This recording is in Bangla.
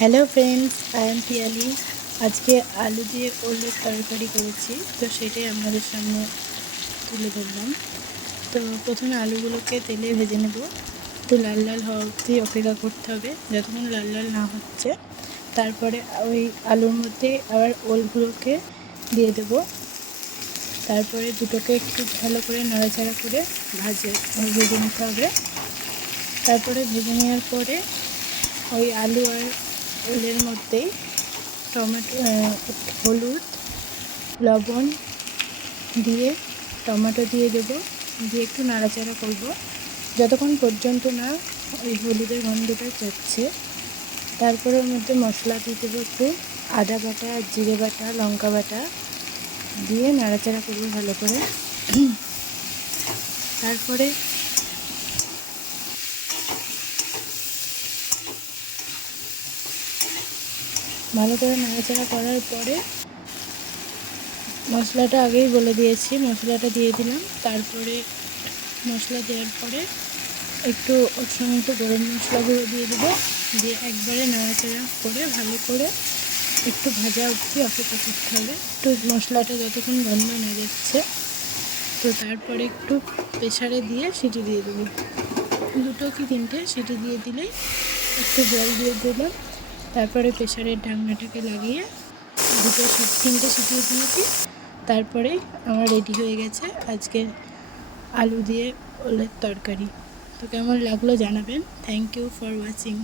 Hello friends, I am Piyali. আজকে আলু দিয়ে ওলের তরকারি করেছি, তো সেটাই আপনাদের সামনে তুলে ধরলাম। তো প্রথমে আলুগুলোকে তেলে ভেজে নেব। একটু লাল লাল হওয়া অবধি অপেক্ষা করতে হবে, যতক্ষণ লাল লাল না হচ্ছে। তারপরে ওই আলুর মধ্যে আবার ওলগুলোকে দিয়ে দেব। তারপরে দুটোকে একটু ভালো করে নাড়াচাড়া করে ভেজে নিতে হবে। তারপরে ভেজে নেওয়ার পরে ওই আলু আর ওলের মধ্যেই টমেটো, হলুদ, লবণ দিয়ে টমেটো দিয়ে দেবো, দিয়ে একটু নাড়াচাড়া করব যতক্ষণ পর্যন্ত না ওই হলুদের গন্ধটা যাচ্ছে। তারপরে ওর মধ্যে মশলা দিয়ে দেবো, একটু আদা বাটা, জিরে বাটা, লঙ্কা বাটা দিয়ে নাড়াচাড়া করব ভালো করে। তারপরে ভালো করে নাড়াচাড়া করার পরে মশলাটা আগেই বলে দিয়েছি, মশলাটা দিয়ে দিলাম। তারপরে মশলা দেওয়ার পরে একটু ওর সঙ্গে একটু গরম মশলা গুঁড়ো দিয়ে দেবো, দিয়ে একবারে নাড়াচাড়া করে ভালো করে একটু ভাজা অবধি অপেক্ষা করতে হবে, একটু মশলাটা যতক্ষণ গন্ধ না যাচ্ছে। তো তারপরে একটু প্রেসারে দিয়ে সিটি দিয়ে দেবো, 2 কি 3টে সিটি দিয়ে দিলেই একটু জল দিয়ে দিলাম। তারপরে প্রেসারের ঢাকনাটাকে লাগিয়ে 3টে সিটি দিয়েছি। তারপরে আমার রেডি হয়ে গেছে আজকের আলু দিয়ে ওলের তরকারি। তো কেমন লাগলো জানাবেন। Thank you for watching.